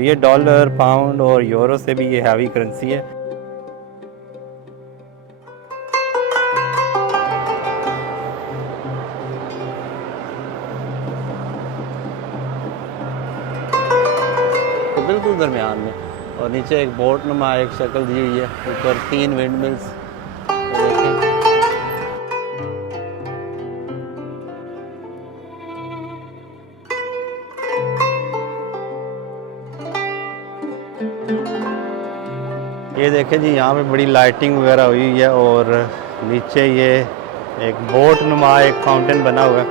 ये dollar, pound और euro से भी ये हैवी करेंसी है। तो बिल्कुल दरमियान में, और नीचे एक बोट नुमा एक शक्ल दी हुई है, ऊपर 3 विंड मिल्स देखें। ये देखें जी, यहाँ पे बड़ी लाइटिंग वगैरह हुई है और नीचे ये एक बोट नुमा एक फाउंटेन बना हुआ है,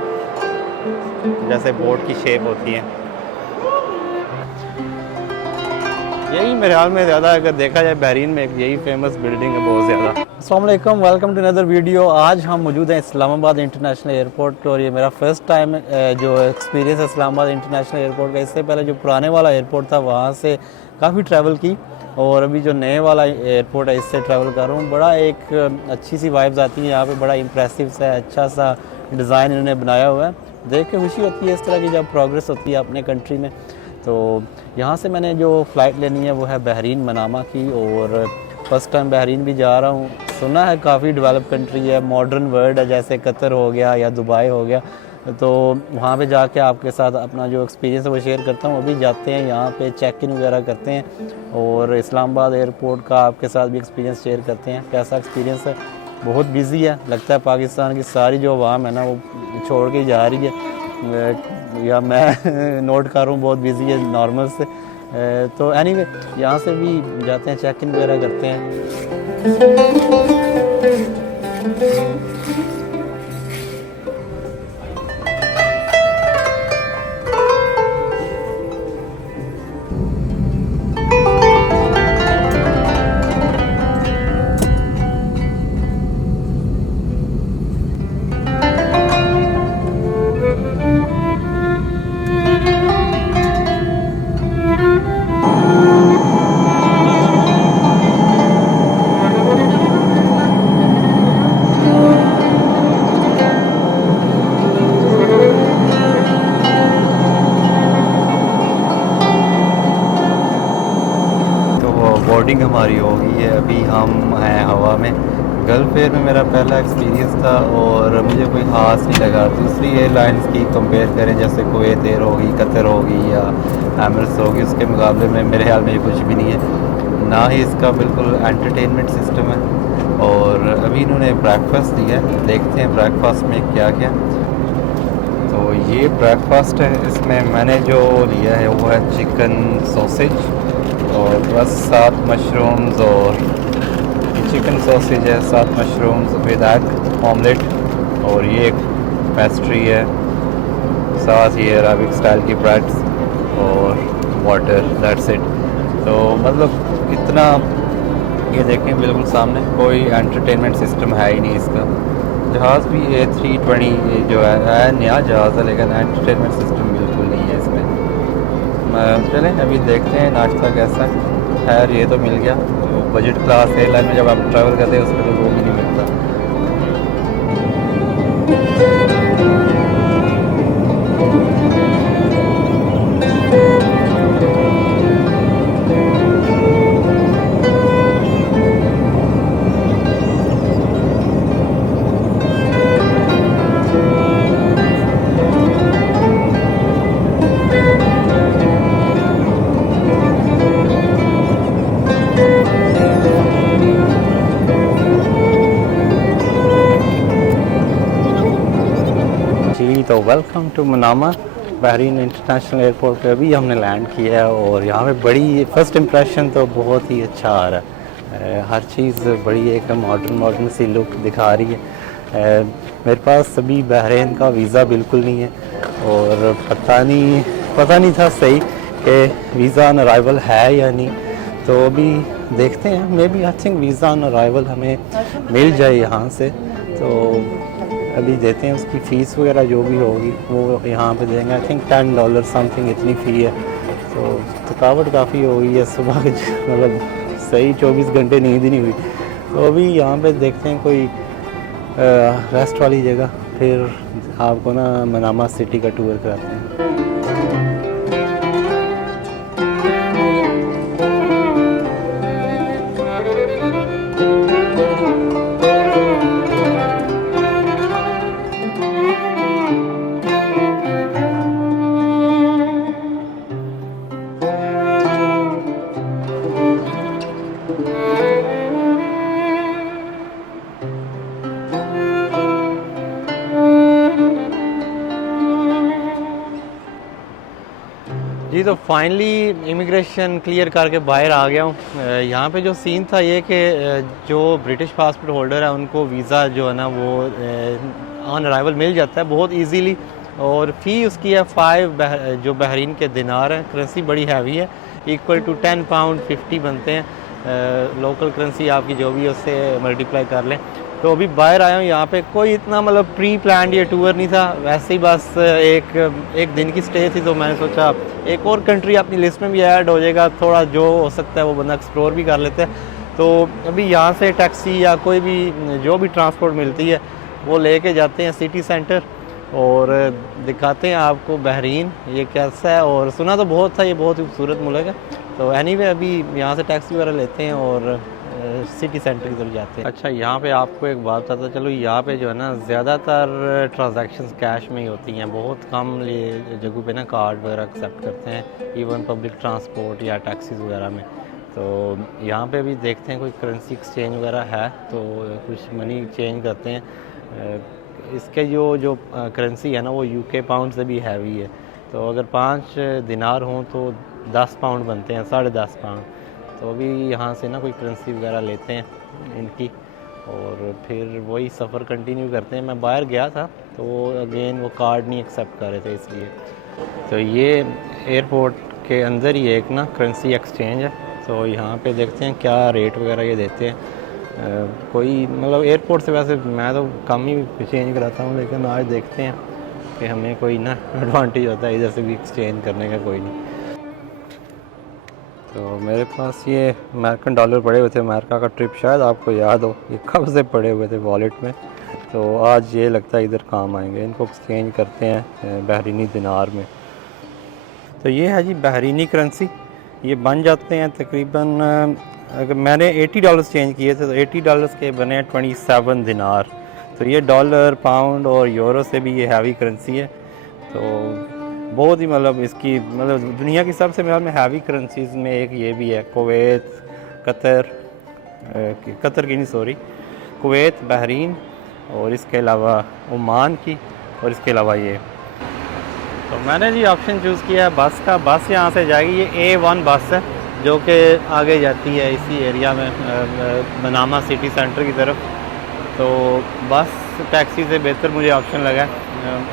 जैसे बोट की शेप होती है। यही मेरे ख्याल में ज़्यादा अगर देखा जाए बहरीन में एक यही फेमस बिल्डिंग है बहुत ज़्यादा। अस्सलाम वालेकुम, वेलकम टू अनदर वीडियो। आज हम मौजूद हैं इस्लामाबाद इंटरनेशनल एयरपोर्ट, और ये मेरा फर्स्ट टाइम जो एक्सपीरियंस है इस्लामाबाद इंटरनेशनल एयरपोर्ट का। इससे पहले जो पुराने वाला एयरपोर्ट था वहाँ से काफ़ी ट्रैवल की, और अभी जो नए वाला एयरपोर्ट है इससे ट्रैवल कर रहा हूँ। बड़ा एक अच्छी सी वाइब्स आती है यहाँ पे, बड़ा इंप्रेसिव सा अच्छा सा डिज़ाइन इन्होंने बनाया हुआ है। देख के खुशी होती है इस तरह की जब प्रोग्रेस होती है अपने कंट्री में। तो यहाँ से मैंने जो फ़्लाइट लेनी है वो है बहरीन मनामा की, और फ़र्स्ट टाइम बहरीन भी जा रहा हूँ। सुना है काफ़ी डेवलप कंट्री है, मॉडर्न वर्ल्ड है, जैसे कतर हो गया या दुबई हो गया। तो वहाँ पे जाके आपके साथ अपना जो एक्सपीरियंस है वो शेयर करता हूँ। अभी जाते हैं यहाँ पे चेक इन वगैरह करते हैं, और इस्लामाबाद एयरपोर्ट का आपके साथ भी एक्सपीरियंस शेयर करते हैं कैसा एक्सपीरियंस है। बहुत बिजी है, लगता है पाकिस्तान की सारी जो आवाम है ना वो छोड़ के जा रही है, या मैं नोट कर रहा हूँ बहुत बिजी है नॉर्मल से। तो एनीवे यहाँ से भी जाते हैं, चेक इन वगैरह करते हैं। बोर्डिंग हमारी हो गई है, अभी हम हैं हवा में। गल्फ एयर में मेरा पहला एक्सपीरियंस था और मुझे कोई ख़ास नहीं लगा। दूसरी एयरलाइंस की कंपेयर करें, जैसे कुवैत एयर होगी, कतर होगी या एमिरेट्स होगी, उसके मुकाबले में मेरे ख्याल में कुछ भी नहीं है। ना ही इसका बिल्कुल एंटरटेनमेंट सिस्टम है। और अभी इन्होंने ब्रेकफास्ट दिया है, देखते हैं ब्रेकफास्ट में क्या क्या। तो ये ब्रेकफास्ट है, इसमें मैंने जो लिया है वो है चिकन सॉसेज और बस 7 मशरूम्स, और चिकन सॉसेज है 7 मशरूम्स विद एग ऑमलेट, और ये एक पेस्ट्री है, साथ ये अरबिक स्टाइल की ब्रेड्स और वाटर, दैट्स इट। तो मतलब इतना, ये देखें बिल्कुल सामने, कोई एंटरटेनमेंट सिस्टम है ही नहीं इसका। जहाज़ भी A320 जो है नया जहाज़ है, लेकिन एंटरटेनमेंट सिस्टम बिल्कुल नहीं है इसमें। चलें अभी देखते हैं नाश्ता कैसा है। खैर ये तो मिल गया, तो बजट क्लास एयरलाइन में जब आप ट्रैवल करते हैं उसमें तो वो भी नहीं मिलता। तो welcome to Manama Bahrain international airport पे अभी हमने लैंड किया है, और यहाँ पे बड़ी फ़र्स्ट इम्प्रेशन तो बहुत ही अच्छा आ रहा है। हर चीज़ बड़ी एक मॉडर्न सी लुक दिखा रही है। मेरे पास अभी बहरीन का वीज़ा बिल्कुल नहीं है, और पता नहीं था सही कि वीज़ा ऑन अराइवल है या नहीं। तो अभी देखते हैं, may be I think visa on arrival हमें मिल जाए यहाँ से। तो अभी देते हैं, उसकी फ़ीस वगैरह जो भी होगी वो यहाँ पे देंगे। आई थिंक $10 समथिंग इतनी फ़ी है। तो थकावट काफ़ी हो गई है सुबह के, मतलब सही 24 घंटे नींद ही नहीं हुई। तो अभी यहाँ पे देखते हैं कोई रेस्ट वाली जगह, फिर आपको ना मनामा सिटी का टूर कराते हैं। जी तो फाइनली इमिग्रेशन क्लियर करके बाहर आ गया हूँ। यहाँ पे जो सीन था ये कि जो ब्रिटिश पासपोर्ट होल्डर है उनको वीज़ा जो है ना वो ऑन अराइवल मिल जाता है बहुत इजीली, और फ़ी उसकी है 5 जो बहरीन के दिनार हैं। करेंसी बड़ी हैवी है, इक्वल टू 10 पाउंड 50 बनते हैं। लोकल करेंसी आपकी जो भी है उससे मल्टीप्लाई कर लें। तो अभी बाहर आया हूँ, यहाँ पे कोई इतना मतलब प्री प्लान ये टूर नहीं था, वैसे ही बस एक दिन की स्टे थी। तो मैंने सोचा एक और कंट्री अपनी लिस्ट में भी ऐड हो जाएगा, थोड़ा जो हो सकता है वो बंदा एक्सप्लोर भी कर लेता है। तो अभी यहाँ से टैक्सी या कोई भी जो भी ट्रांसपोर्ट मिलती है वो लेके जाते हैं सिटी सेंटर और दिखाते हैं आपको बहरीन ये कैसा है। और सुना तो बहुत था, ये बहुत ही खूबसूरत मुल्क है। तो एनीवे अभी यहाँ से टैक्सी वगैरह लेते हैं और सिटी सेंटर की तरफ जाते हैं। अच्छा, यहाँ पे आपको एक बात बताता चलो, यहाँ पे जो है ना ज़्यादातर ट्रांजैक्शंस कैश में ही होती हैं, बहुत कम जगहों पे ना कार्ड वगैरह एक्सेप्ट करते हैं, इवन पब्लिक ट्रांसपोर्ट या टैक्सीज़ वगैरह में। तो यहाँ पे भी देखते हैं कोई करेंसी एक्सचेंज वगैरह है तो कुछ मनी चेंज करते हैं। इसके जो करेंसी है ना वो यूके पाउंड से भी हैवी है। तो अगर 5 दिनार हों तो 10 पाउंड बनते हैं, 10.5 पाउंड। तो अभी यहाँ से ना कोई करेंसी वगैरह लेते हैं इनकी और फिर वही सफ़र कंटिन्यू करते हैं। मैं बाहर गया था तो अगेन वो कार्ड नहीं एक्सेप्ट कर रहे थे इसलिए। तो ये एयरपोर्ट के अंदर ही एक ना करेंसी एक्सचेंज है, तो यहाँ पे देखते हैं क्या रेट वगैरह ये देते हैं। कोई मतलब एयरपोर्ट से वैसे मैं तो कम ही चेंज कराता हूँ, लेकिन आज देखते हैं कि हमें कोई ना एडवांटेज होता है इधर से भी एक्सचेंज करने का। कोई नहीं। तो मेरे पास ये अमेरिकन डॉलर पड़े हुए थे, अमेरिका का ट्रिप शायद आपको याद हो, ये कब से पड़े हुए थे वॉलेट में। तो आज ये लगता है इधर काम आएंगे, इनको एक्सचेंज करते हैं बहरीनी दिनार में। तो ये है जी बहरीनी करेंसी, ये बन जाते हैं तकरीबन, अगर मैंने $80 चेंज किए थे तो $80 के बने 27 दिनार। तो ये डॉलर, पाउंड और यूरो से भी ये हैवी करेंसी है। तो बहुत ही मतलब इसकी मतलब दुनिया की सबसे में हैवी करेंसीज़ में एक ये भी है। कुवैत, कतर की नहीं सॉरी, कुवैत, बहरीन और इसके अलावा ओमान की, और इसके अलावा ये। तो मैंने जी ऑप्शन चूज़ किया है बस का। बस यहाँ से जाएगी, ये A1 बस है जो कि आगे जाती है इसी एरिया में मनामा सिटी सेंटर की तरफ। तो बस टैक्सी से बेहतर मुझे ऑप्शन लगा।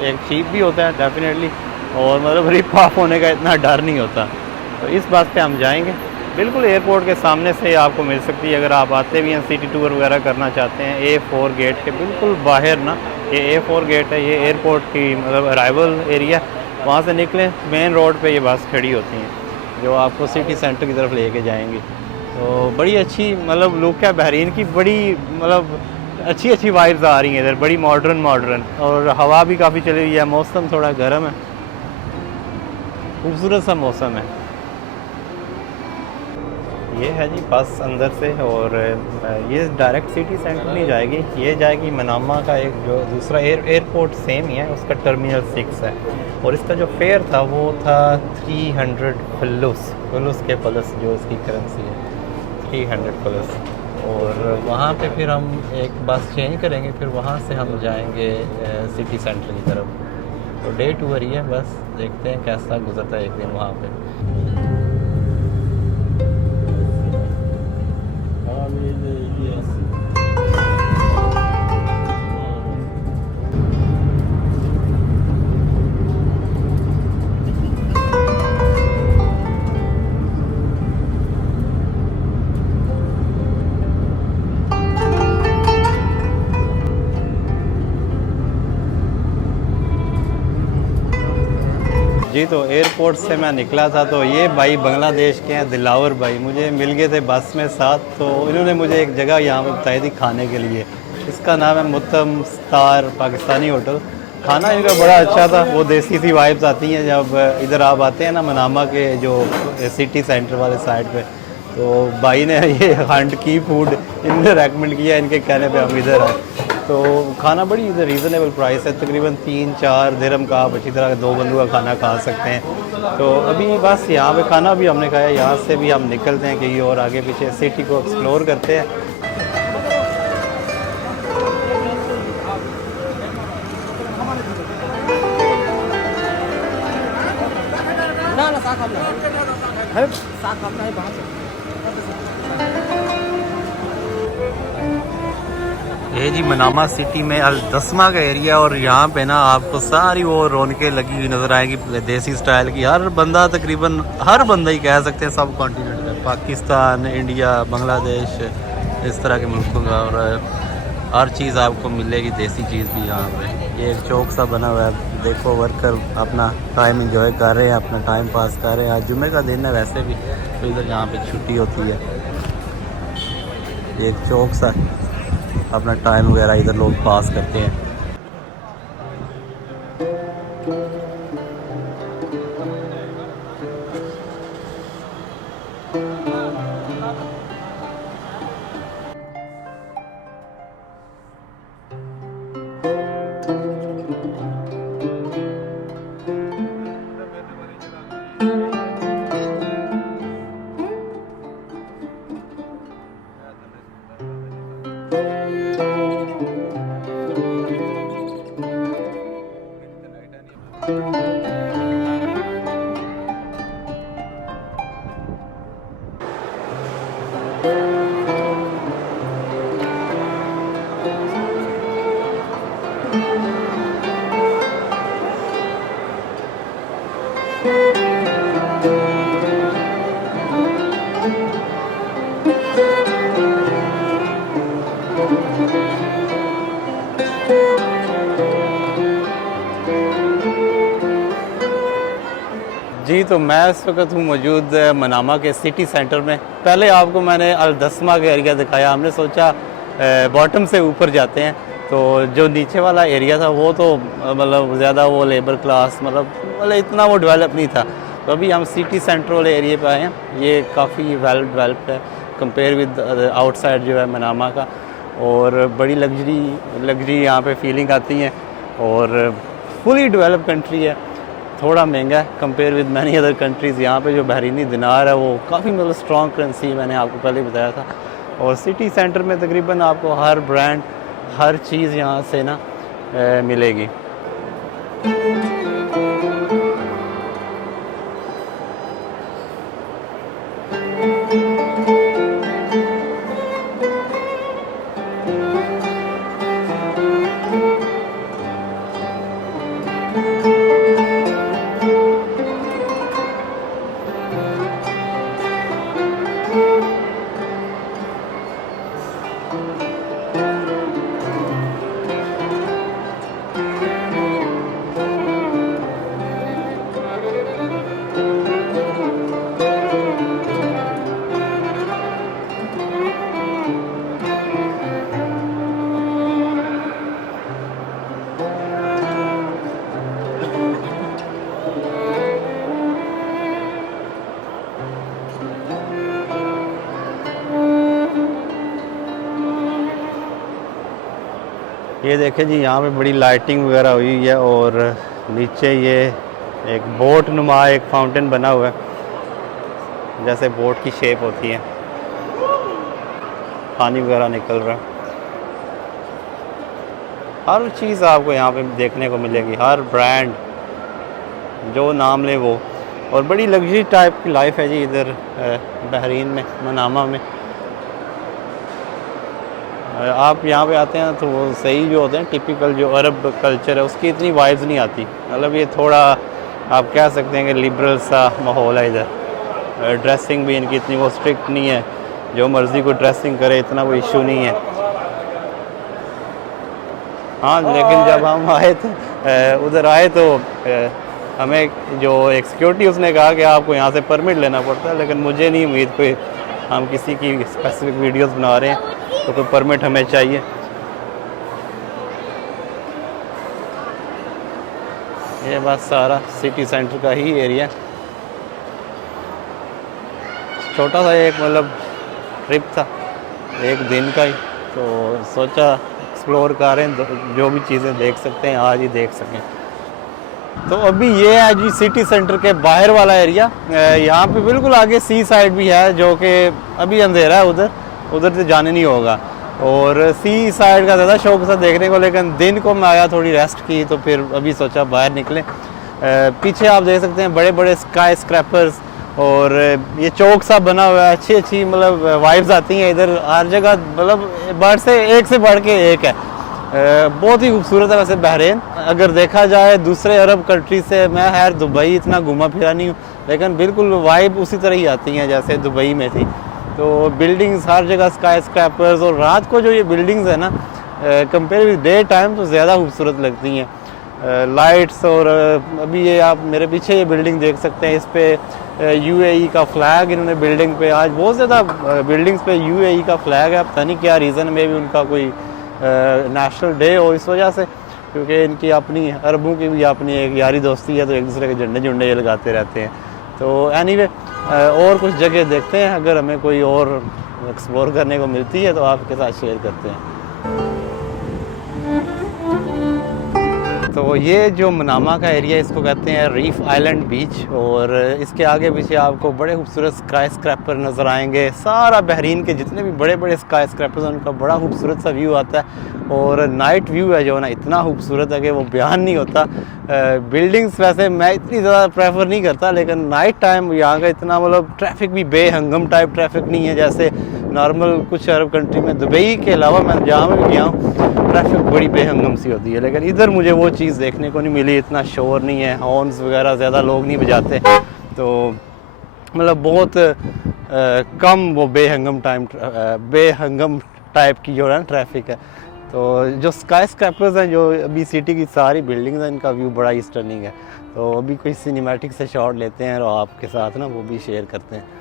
एक चीप भी होता है डेफिनेटली, और मतलब रिप ऑफ होने का इतना डर नहीं होता। तो इस बस पे हम जाएंगे, बिल्कुल एयरपोर्ट के सामने से आपको मिल सकती है। अगर आप आते भी हैं सिटी टूर वगैरह करना चाहते हैं, A4 गेट के बिल्कुल बाहर ना, ये A4 गेट है, ये एयरपोर्ट की मतलब अराइवल एरिया। वहाँ से निकलें मेन रोड पे ये बस खड़ी होती हैं जो आपको सिटी सेंटर की तरफ लेके जाएंगी। तो बड़ी अच्छी मतलब लुक है बहरीन की, बड़ी मतलब अच्छी वाइब्स आ रही हैं इधर, बड़ी मॉडर्न, और हवा भी काफ़ी चली हुई है। मौसम थोड़ा गर्म है, खूबसूरत सा मौसम है। ये है जी बस अंदर से, और ये डायरेक्ट सिटी सेंटर नहीं जाएगी, ये जाएगी मनामा का एक जो दूसरा एयरपोर्ट सेम ही है, उसका टर्मिनल 6 है। और इसका जो फेयर था वो था 300 फलूस के प्लस, जो इसकी करेंसी है 300 प्लस। और वहाँ पे फिर हम एक बस चेंज करेंगे, फिर वहाँ से हम जाएंगे सिटी सेंटर की तरफ। तो डे टूर ही है, बस देखते हैं कैसा गुजरता है एक दिन वहाँ पे। जी तो एयरपोर्ट से मैं निकला था, तो ये भाई बांग्लादेश के हैं, दिलावर भाई मुझे मिल गए थे बस में साथ। तो इन्होंने मुझे एक जगह यहाँ पे बताई थी खाने के लिए, इसका नाम है मुत्तम स्टार पाकिस्तानी होटल। खाना इनका बड़ा अच्छा था, वो देसी सी वाइब्स आती हैं जब इधर आप आते हैं ना मनामा के जो सिटी सेंटर वाले साइड पे। तो भाई ने ये हंट की फूड इन्होंने रेकमेंड किया, इनके कहने पे हम इधर आए। तो खाना बड़ी इधर रीज़नेबल प्राइस है, तकरीबन 3-4 दिरहम का आप अच्छी तरह 2 बंदों का खाना खा सकते हैं। तो अभी बस यहाँ पे खाना भी हमने खाया, यहाँ से भी हम निकलते हैं कहीं और आगे पीछे सिटी को एक्सप्लोर करते हैं। है साथ अपना है वहाँ से। ये जी मनामा सिटी में अल दसमा का एरिया, और यहाँ पे ना आपको सारी वो रौनकें लगी हुई नज़र आएंगी देसी स्टाइल की। हर बंदा, तकरीबन हर बंदा ही कह सकते हैं सब कॉन्टिनेंट का, पाकिस्तान, इंडिया, बांग्लादेश, इस तरह के मुल्कों का, और हर चीज़ आपको मिलेगी, देसी चीज़ भी यहाँ पे। ये एक चौक सा बना हुआ है, देखो वर्कर अपना टाइम इंजॉय कर रहे हैं, अपना टाइम पास कर रहे हैं। आज जुम्मे का दिन है वैसे भी, तो इधर यहाँ पे छुट्टी होती है। ये एक चौक सा अपना टाइम वगैरह इधर लोग पास करते हैं। जी, तो मैं इस वक्त हूँ मौजूद मनामा के सिटी सेंटर में। पहले आपको मैंने अल दसमा का एरिया दिखाया, हमने सोचा बॉटम से ऊपर जाते हैं। तो जो नीचे वाला एरिया था वो तो मतलब ज़्यादा वो लेबर क्लास, मतलब इतना वो डेवलप नहीं था। तो अभी हम सिटी सेंटर वाले एरिया पे आए हैं। ये काफ़ी वेल डेवलप्ड है कंपेयर विद आउटसाइड जो है मनामा का, और बड़ी लग्जरी यहाँ पे फीलिंग आती है, और फुली डेवलप कंट्री है। थोड़ा महंगा है compare with many other countries. यहाँ पे जो बहरीनी दिनार है वो काफ़ी मतलब स्ट्रॉन्ग करेंसी है, मैंने आपको पहले बताया था। और सिटी सेंटर में तकरीबन आपको हर ब्रांड, हर चीज़ यहाँ से ना मिलेगी। ये देखें जी, यहाँ पे बड़ी लाइटिंग वगैरह हुई है, और नीचे ये एक बोट नुमा एक फाउंटेन बना हुआ है, जैसे बोट की शेप होती है, पानी वगैरह निकल रहा है। हर चीज़ आपको यहाँ पे देखने को मिलेगी, हर ब्रांड जो नाम ले वो, और बड़ी लग्जरी टाइप की लाइफ है जी इधर बहरीन में, मनामा में। आप यहाँ पे आते हैं तो वो सही जो होते हैं, टिपिकल जो अरब कल्चर है उसकी इतनी वाइब्स नहीं आती। मतलब ये थोड़ा आप कह सकते हैं कि लिबरल सा माहौल है इधर। ड्रेसिंग भी इनकी इतनी वो स्ट्रिक्ट नहीं है, जो मर्ज़ी को ड्रेसिंग करे, इतना कोई इशू नहीं है। हाँ, लेकिन जब हम आए थे उधर आए तो हमें जो एक सिक्योरिटी उसने कहा कि आपको यहाँ से परमिट लेना पड़ता है, लेकिन मुझे नहीं उम्मीद कोई, हम किसी की स्पेसिफिक वीडियोस बना रहे हैं तो कोई परमिट हमें चाहिए। ये बस सारा सिटी सेंटर का ही एरिया, छोटा सा एक मतलब ट्रिप था एक दिन का ही, तो सोचा एक्सप्लोर करें, जो भी चीज़ें देख सकते हैं आज ही देख सकें। तो अभी ये है जी सिटी सेंटर के बाहर वाला एरिया। यहाँ पे बिल्कुल आगे सी साइड भी है, जो कि अभी अंधेरा है, उधर से जाने नहीं होगा, और सी साइड का ज़्यादा शौक था देखने को, लेकिन दिन को मैं आया, थोड़ी रेस्ट की, तो फिर अभी सोचा बाहर निकले। पीछे आप देख सकते हैं बड़े बड़े स्काई स्क्रैपर्स, और ये चौक सा बना हुआ है, अच्छी अच्छी मतलब वाइब्स आती हैं इधर हर जगह, मतलब बढ़ से एक से बढ़ के एक है। बहुत ही खूबसूरत है वैसे बहरीन। अगर देखा जाए दूसरे अरब कंट्री से, मैं खैर दुबई इतना घूमा फिरा नहीं हूँ, लेकिन बिल्कुल वाइब उसी तरह ही आती हैं जैसे दुबई में थी। तो बिल्डिंग्स हर जगह स्काई स्क्रैपर्स, और रात को जो ये बिल्डिंग्स है ना कंपेयर विद डे टाइम तो ज़्यादा खूबसूरत लगती हैं। लाइट्स, और अभी ये आप मेरे पीछे ये बिल्डिंग देख सकते हैं, इस पे यूएई का फ्लैग इन्होंने बिल्डिंग पे, आज बहुत ज़्यादा बिल्डिंग्स पे यूएई का फ्लैग है। पता नहीं क्या रीज़न, में भी उनका कोई नेशनल डे हो इस वजह से, क्योंकि इनकी अपनी अरबों की भी अपनी एक यारी दोस्ती है, तो एक दूसरे के झंडे झुंडे ये लगाते रहते हैं। तो एनीवे और कुछ जगह देखते हैं, अगर हमें कोई और एक्सप्लोर करने को मिलती है तो आपके साथ शेयर करते हैं। तो ये जो मनामा का एरिया, इसको कहते हैं रीफ आइलैंड बीच, और इसके आगे पीछे आपको बड़े खूबसूरत स्काई स्क्रैपर नज़र आएंगे। सारा बहरीन के जितने भी बड़े बड़े स्काई स्क्रैपर्स हैं उनका बड़ा खूबसूरत सा व्यू आता है, और नाइट व्यू है जो ना इतना खूबसूरत है कि वो बयान नहीं होता। बिल्डिंग्स वैसे मैं इतनी ज़्यादा प्रेफर नहीं करता, लेकिन नाइट टाइम यहाँ का इतना मतलब ट्रैफिक भी बेहंगम टाइप ट्रैफिक नहीं है जैसे नॉर्मल कुछ अरब कंट्री में। दुबई के अलावा मैं जहाँ में भी गया हूँ ट्रैफिक बड़ी बेहंगम सी होती है, लेकिन इधर मुझे वो चीज़ देखने को नहीं मिली। इतना शोर नहीं है, हॉर्न्स वगैरह ज़्यादा लोग नहीं बजाते, तो मतलब बहुत कम वो बेहंगम टाइप की जो है ट्रैफिक है। तो जो स्काई स्क्रैपर्स हैं, जो अभी सिटी की सारी बिल्डिंग्स हैं, इनका व्यू बड़ा ही स्टनिंग है। तो अभी कोई सिनेमैटिक से शॉट लेते हैं और आपके साथ ना वो भी शेयर करते हैं।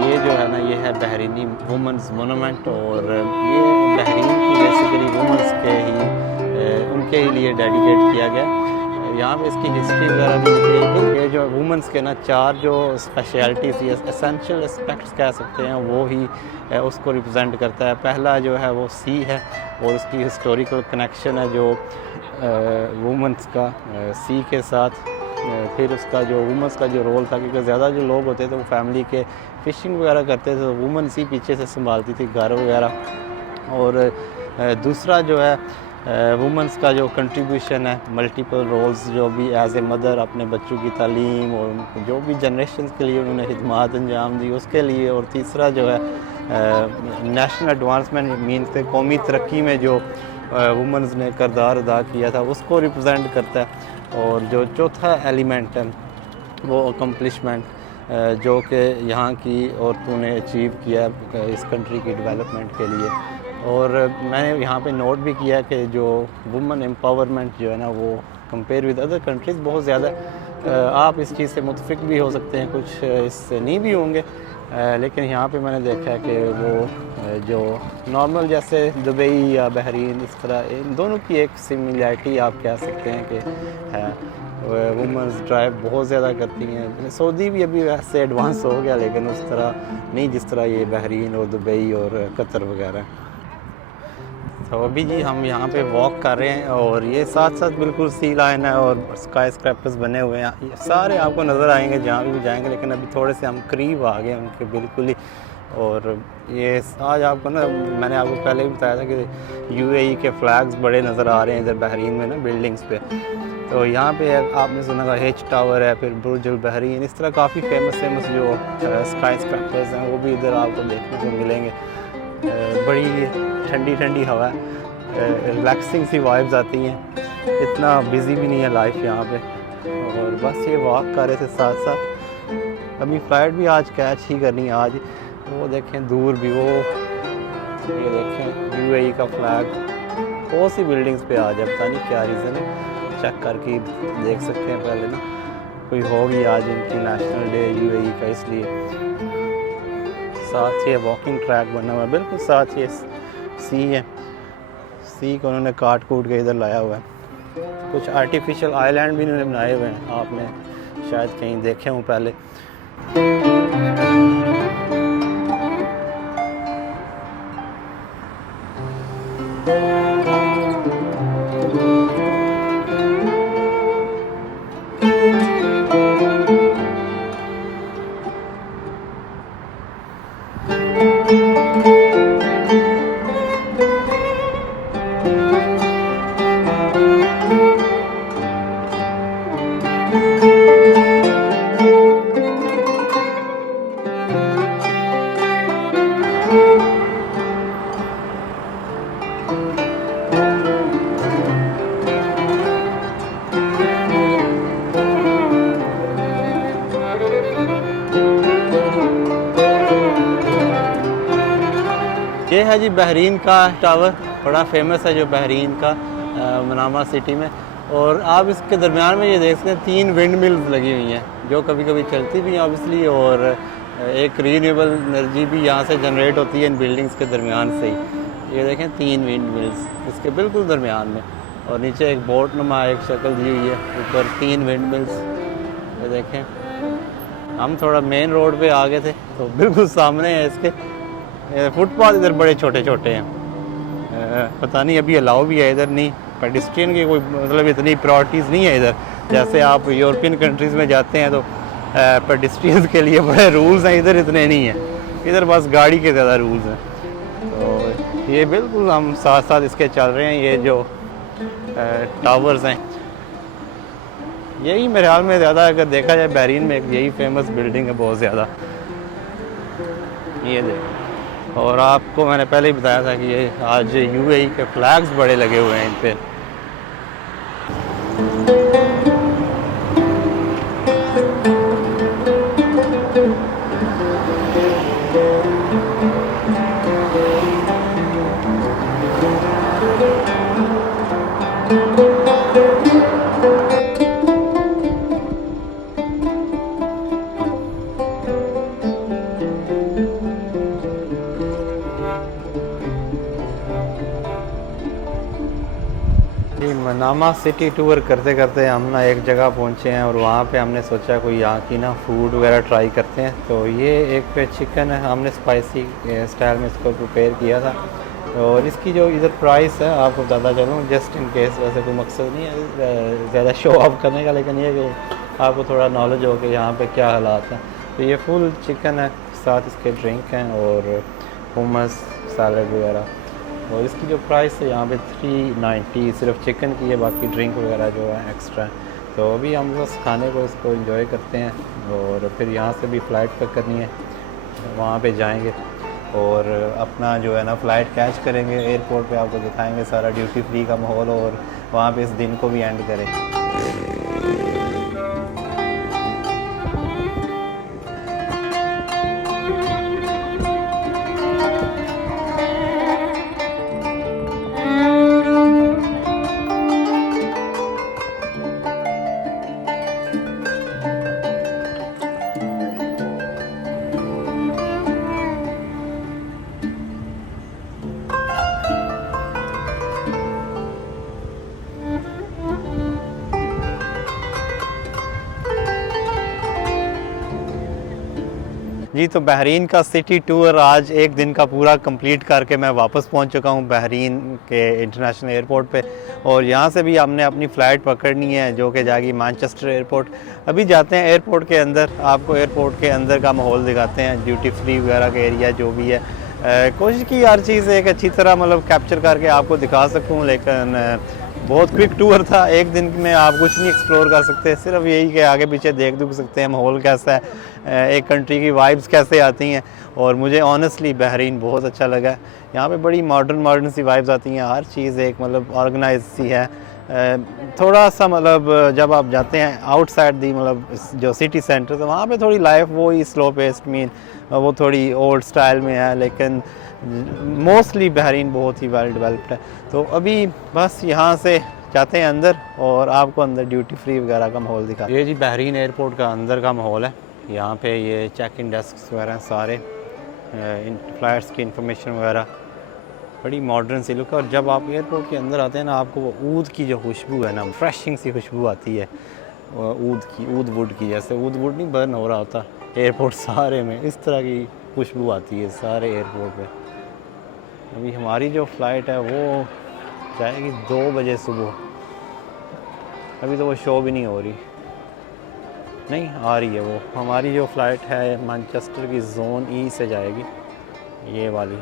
ये जो है ना, ये है बहरीनी वुमेंस मोनूमेंट, और ये बहरीन की बेसिकली वुमेंस के ही उनके ही लिए डेडिकेट किया गया। यहाँ पे इसकी हिस्ट्री वगैरह भी लिखी गई। ये जो वुमेंस के ना चार जो स्पेशलिटीज़ या एसेंशियल एस्पेक्ट्स कह सकते हैं, वो ही उसको रिप्रेजेंट करता है। पहला जो है वो सी है, और उसकी हिस्टोरिकल कनेक्शन है जो वुमेंस का सी के साथ। फिर उसका जो वुमेंस का जो रोल था, क्योंकि ज़्यादा जो लोग होते थे वो फैमिली के फ़िशिंग वगैरह करते थे, तो वुमेंस ही पीछे से संभालती थी घर वगैरह। और दूसरा जो है वुमेंस का जो कंट्रीब्यूशन है, मल्टीपल रोल्स जो भी एज ए मदर अपने बच्चों की तालीम और जो भी जनरेशन के लिए उन्होंने खिदमत अंजाम दी उसके लिए। और तीसरा जो है नेशनल एडवांसमेंट मीन्स के कौमी तरक्की में जो वुमेंस ने किरदार अदा किया था उसको रिप्रेजेंट करता है। और जो चौथा एलिमेंट है वो अकम्पलिशमेंट, जो कि यहाँ की औरतों ने अचीव किया इस कंट्री की डेवलपमेंट के लिए। और मैंने यहाँ पे नोट भी किया कि जो वुमेन एम्पावरमेंट जो है ना, वो कंपेयर विद अदर कंट्रीज़ बहुत ज़्यादा। आप इस चीज़ से मुतफिक भी हो सकते हैं, कुछ इससे नहीं भी होंगे, लेकिन यहाँ पे मैंने देखा है कि वो जो नॉर्मल जैसे दुबई या बहरीन, इस तरह इन दोनों की एक सिमिलैरिटी आप कह सकते हैं कि है। वुमेंस ड्राइव बहुत ज़्यादा करती हैं। सऊदी भी अभी वैसे एडवांस हो गया, लेकिन उस तरह नहीं जिस तरह ये बहरीन और दुबई और कतर वगैरह। तो अभी जी हम यहाँ पे वॉक कर रहे हैं, और ये साथ साथ बिल्कुल सी लाइन है और स्काई स्क्रैपर्स बने हुए हैं, ये सारे आपको नज़र आएंगे जहाँ भी जाएंगे। लेकिन अभी थोड़े से हम करीब आ गए उनके बिल्कुल ही। और ये आज आपको ना, मैंने आपको पहले भी बताया था कि यूएई के फ्लैग्स बड़े नज़र आ रहे हैं इधर बहरीन में ना, बिल्डिंग्स पे। तो यहाँ पे आपने सुना था एच टावर है, फिर बुर्ज अल बहरीन, इस तरह काफ़ी फेमस जो स्काई स्क्रैपर्स हैं वो भी इधर आपको देखने को मिलेंगे। बड़ी ठंडी ठंडी हवा है, रिलैक्सिंग सी वाइब्स आती हैं, इतना बिज़ी भी नहीं है लाइफ यहाँ पे। और बस ये वॉक कर रहे थे साथ साथ। अभी फ़्लाइट भी आज कैच ही करनी है आज। वो देखें दूर भी वो, ये देखें यूएई का फ्लैग बहुत सी बिल्डिंग्स पे आज है, पता नहीं क्या रीज़न है, चेक करके देख सकते हैं पहले ना। कोई होगी आज इनकी नेशनल डे यूएई का, इसलिए साथ ये वॉकिंग ट्रैक बना हुआ है, बिल्कुल साथ ये सी है, सी को उन्होंने काट कूट के इधर लाया हुआ है। कुछ आर्टिफिशियल आइलैंड भी इन्होंने बनाए हुए हैं, आपने शायद कहीं देखे हों पहले। ये है जी बहरीन का टावर, बड़ा फेमस है जो बहरीन का मनामा सिटी में। और आप इसके दरमियान में ये देख सकते हैं 3 विंड मिल्स लगी हुई हैं जो कभी कभी चलती भी हैं ऑब्वियसली, और एक रीन्यूएबल एनर्जी भी यहाँ से जनरेट होती है इन बिल्डिंग्स के दरमियान से ही। ये देखें 3 विंड मिल्स इसके बिल्कुल दरमियान में, और नीचे एक बोट नुमा एक शक्ल दी हुई है, ऊपर 3 विंड मिल्स। ये देखें, हम थोड़ा मेन रोड पे आ गए थे तो बिल्कुल सामने है इसके। फुटपाथ इधर बड़े छोटे छोटे हैं, पता नहीं अभी अलाउ भी है इधर, नहीं पेडिस्ट्रियन की कोई मतलब इतनी प्रायोरिटीज़ नहीं है इधर। जैसे आप यूरोपियन कंट्रीज़ में जाते हैं तो पेडिस्ट्रियंस के लिए बड़े रूल्स हैं, इधर इतने नहीं हैं, इधर बस गाड़ी के ज़्यादा रूल्स हैं। तो ये बिल्कुल हम साथ साथ इसके चल रहे हैं। ये जो टावर्स हैं यही मेरे ख्याल में ज़्यादा अगर देखा जाए बहरीन में यही फेमस बिल्डिंग है बहुत ज़्यादा। ये देखो, और आपको मैंने पहले ही बताया था कि ये आज यूएई के फ्लैग्स बड़े लगे हुए हैं इन पे। मनामा सिटी टूर करते करते हम ना एक जगह पहुंचे हैं, और वहाँ पे हमने सोचा कोई यहाँ की ना फूड वगैरह ट्राई करते हैं। तो ये एक पे चिकन है, हमने स्पाइसी स्टाइल में इसको प्रिपेयर किया था। और इसकी जो इधर प्राइस है आपको बताता चलूँ जस्ट इन केस, वैसे कोई मकसद नहीं है ज़्यादा शो ऑफ करने का, लेकिन ये कि आपको थोड़ा नॉलेज हो कि यहाँ पे क्या हालात हैं। तो ये फुल चिकन है, साथ इसके ड्रिंक हैं और हुमस सैलड वगैरह। और इसकी जो प्राइस है यहाँ पे 390 सिर्फ चिकन की है, बाकी ड्रिंक वगैरह जो है एक्स्ट्रा है। तो अभी हम बस खाने को इसको एंजॉय करते हैं, और फिर यहाँ से भी फ़्लाइट पिक करनी है, वहाँ पे जाएंगे और अपना जो है ना फ़्लाइट कैच करेंगे। एयरपोर्ट पे आपको दिखाएंगे सारा ड्यूटी फ्री का माहौल, और वहाँ पे इस दिन को भी एंड करेंगे। जी, तो बहरीन का सिटी टूर आज एक दिन का पूरा कंप्लीट करके मैं वापस पहुंच चुका हूं बहरीन के इंटरनेशनल एयरपोर्ट पे। और यहां से भी हमने अपनी फ़्लाइट पकड़नी है जो कि जाएगी मैनचेस्टर एयरपोर्ट। अभी जाते हैं एयरपोर्ट के अंदर, आपको एयरपोर्ट के अंदर का माहौल दिखाते हैं, ड्यूटी फ्री वगैरह का एरिया जो भी है। कोशिश की हर चीज़ एक अच्छी तरह मतलब कैप्चर करके आपको दिखा सकूँ, लेकिन बहुत क्विक टूर था, एक दिन में आप कुछ नहीं एक्सप्लोर कर सकते, सिर्फ यही कि आगे पीछे देख सकते हैं माहौल कैसा है, एक कंट्री की वाइब्स कैसे आती हैं। और मुझे ऑनेस्टली बहरीन बहुत अच्छा लगा। यहाँ पे बड़ी मॉडर्न सी वाइब्स आती हैं, हर चीज़ एक मतलब ऑर्गेनाइज सी है। थोड़ा सा मतलब जब आप जाते हैं आउटसाइड दी मतलब जो सिटी सेंटर है वहाँ पे थोड़ी लाइफ वो ही स्लो पेस्ट मीन वो थोड़ी ओल्ड स्टाइल में है, लेकिन मोस्टली बहरीन बहुत ही वेल डेवलप्ड है। तो अभी बस यहाँ से जाते हैं अंदर और आपको अंदर ड्यूटी फ्री वगैरह का माहौल दिखा। ये जी बहरीन एयरपोर्ट का अंदर का माहौल है। यहाँ पे ये चेक इन डेस्क वगैरह सारे फ़्लाइट्स की इंफॉर्मेशन वगैरह, बड़ी मॉडर्न सी लुक है। और जब आप एयरपोर्ट के अंदर आते हैं ना, आपको वो ऊद की जो खुशबू है ना, फ्रेशिंग सी खुशबू आती है ऊद वुड की। जैसे ऊद वुड नहीं बर्न हो रहा होता एयरपोर्ट सारे में, इस तरह की खुशबू आती है सारे एयरपोर्ट पे। अभी हमारी जो फ़्लाइट है वो जाएगी 2 बजे सुबह। अभी तो वो शो भी नहीं हो रही, नहीं आ रही है वो। हमारी जो फ़्लाइट है मैनचेस्टर की ज़ोन ई से जाएगी, ये वाली,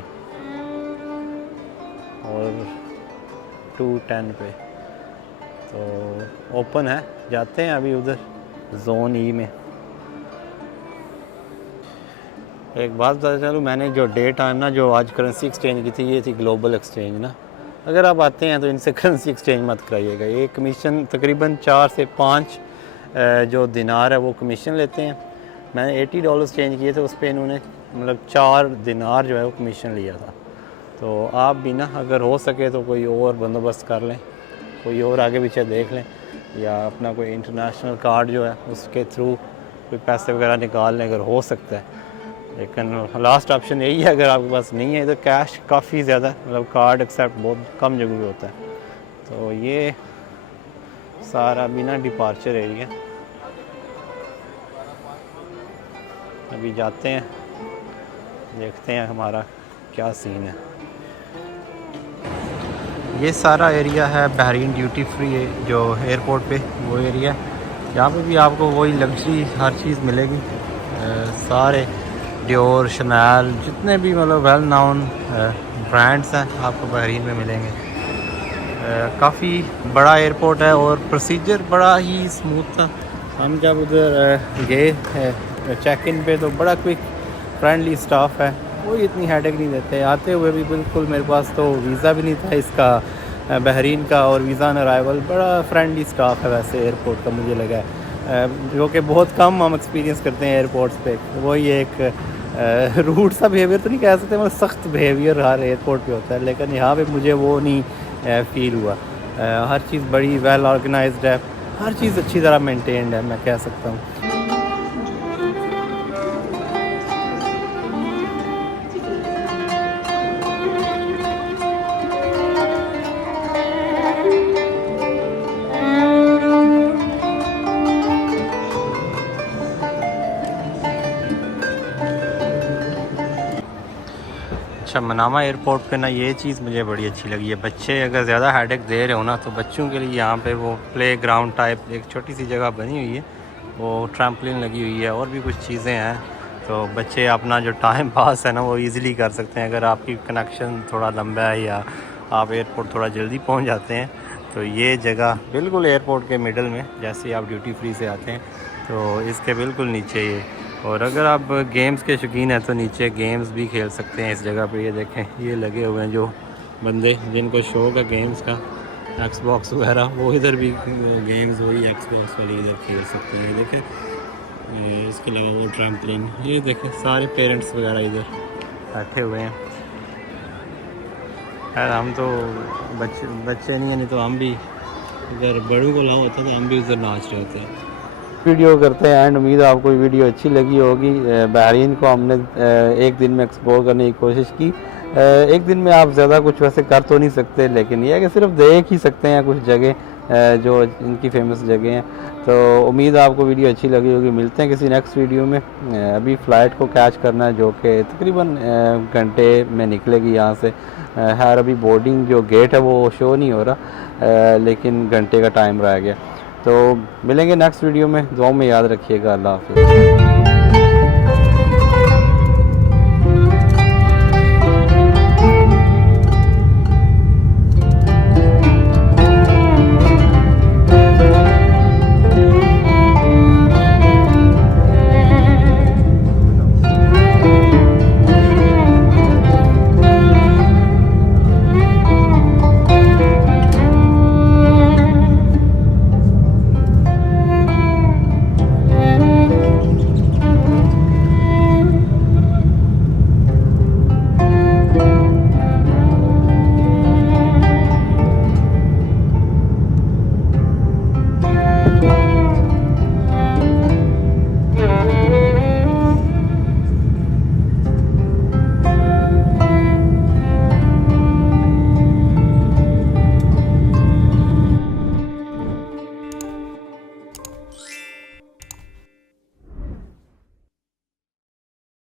और 2:10 पे तो ओपन है। जाते हैं अभी उधर ज़ोन ई में। एक बात बता चलूँ, मैंने जो डे टाइम ना जो आज करेंसी एक्सचेंज की थी, ये थी ग्लोबल एक्सचेंज ना। अगर आप आते हैं तो इनसे करेंसी एक्सचेंज मत कराइएगा। ये कमीशन तकरीबन 4 से 5 जो दिनार है वो कमीशन लेते हैं। मैंने $80 चेंज किए थे, उस पर इन्होंने मतलब 4 दिनार जो है वो कमीशन लिया था। तो आप भी ना अगर हो सके तो कोई और बंदोबस्त कर लें, कोई और आगे पीछे देख लें, या अपना कोई इंटरनेशनल कार्ड जो है उसके थ्रू कोई पैसे वगैरह निकाल लें अगर हो सकता है। लेकिन लास्ट ऑप्शन यही है, अगर आपके पास नहीं है इधर कैश काफ़ी ज़्यादा, मतलब कार्ड एक्सेप्ट बहुत कम जगह पे होता है। तो ये सारा बिना डिपार्चर एरिया। अभी जाते हैं, देखते हैं हमारा क्या सीन है। ये सारा एरिया है बहरीन ड्यूटी फ्री जो एयरपोर्ट पे वो एरिया। यहाँ पे भी आपको वही लग्जरी हर चीज़ मिलेगी। सारे डियोर, शनैल, जितने भी मतलब वेल नाउन ब्रांड्स हैं आपको बहरीन में मिलेंगे। काफ़ी बड़ा एयरपोर्ट है और प्रोसीजर बड़ा ही स्मूथ था। हम जब उधर गए चेक इन पे तो बड़ा क्विक फ्रेंडली स्टाफ है, कोई इतनी हेडेक नहीं देते। आते हुए भी बिल्कुल, मेरे पास तो वीज़ा भी नहीं था इसका बहरीन का, और वीज़ा ऑन अराइवल बड़ा फ्रेंडली स्टाफ है वैसे एयरपोर्ट का मुझे लगा है, जो कि बहुत कम हम एक्सपीरियंस करते हैं एयरपोर्ट्स पे। वही एक रूट सा बिहेवियर तो नहीं कह सकते, मतलब सख्त बिहेवियर हर एयरपोर्ट पे होता है, लेकिन यहाँ पे मुझे वो नहीं फील हुआ। हर चीज़ बड़ी वेल ऑर्गेनाइज्ड है, हर चीज़ अच्छी तरह मेंटेन्ड है, मैं कह सकता हूँ। अच्छा, मनामा एयरपोर्ट पे ना ये चीज़ मुझे बड़ी अच्छी लगी है। बच्चे अगर ज़्यादा हेडेक दे रहे हो ना, तो बच्चों के लिए यहाँ पे वो प्ले ग्राउंड टाइप एक छोटी सी जगह बनी हुई है, वो ट्रैम्पलिन लगी हुई है और भी कुछ चीज़ें हैं। तो बच्चे अपना जो टाइम पास है ना वो इजीली कर सकते हैं। अगर आपकी कनेक्शन थोड़ा लंबा है या आप एयरपोर्ट थोड़ा जल्दी पहुँच जाते हैं, तो ये जगह बिल्कुल एयरपोर्ट के मिडल में, जैसे ही आप ड्यूटी फ्री से आते हैं तो इसके बिल्कुल नीचे ये। और अगर आप गेम्स के शौकीन हैं तो नीचे गेम्स भी खेल सकते हैं इस जगह पे। ये देखें, ये लगे हुए हैं जो बंदे जिनको शौक है गेम्स का, एक्सबॉक्स वगैरह, वो इधर भी गेम्स वही एक्सबॉक्स वाले इधर खेल सकते हैं। ये देखें, इसके अलावा वो ट्रैम्पलिन, ये देखें सारे पेरेंट्स वगैरह इधर बैठे हुए हैं। खैर हम तो बच्चे नहीं हैं, नहीं तो हम भी इधर बड़ों को लाओ होता तो हम भी उधर नाच रहे होते हैं। वीडियो करते हैं एंड उम्मीद है आपको वीडियो अच्छी लगी होगी। बहरीन को हमने एक दिन में एक्सप्लोर करने की कोशिश की। एक दिन में आप ज़्यादा कुछ वैसे कर तो नहीं सकते, लेकिन यह है कि सिर्फ देख ही सकते हैं कुछ जगह जो इनकी फेमस जगह हैं। तो उम्मीद है आपको वीडियो अच्छी लगी होगी। मिलते हैं किसी नेक्स्ट वीडियो में। अभी फ़्लाइट को कैच करना है जो कि तकरीबन घंटे में निकलेगी यहाँ से। खैर अभी बोर्डिंग जो गेट है वो शो नहीं हो रहा, लेकिन घंटे का टाइम रह गया। तो मिलेंगे नेक्स्ट वीडियो में। दुआ में याद रखिएगा। अल्लाह हाफ़िज़।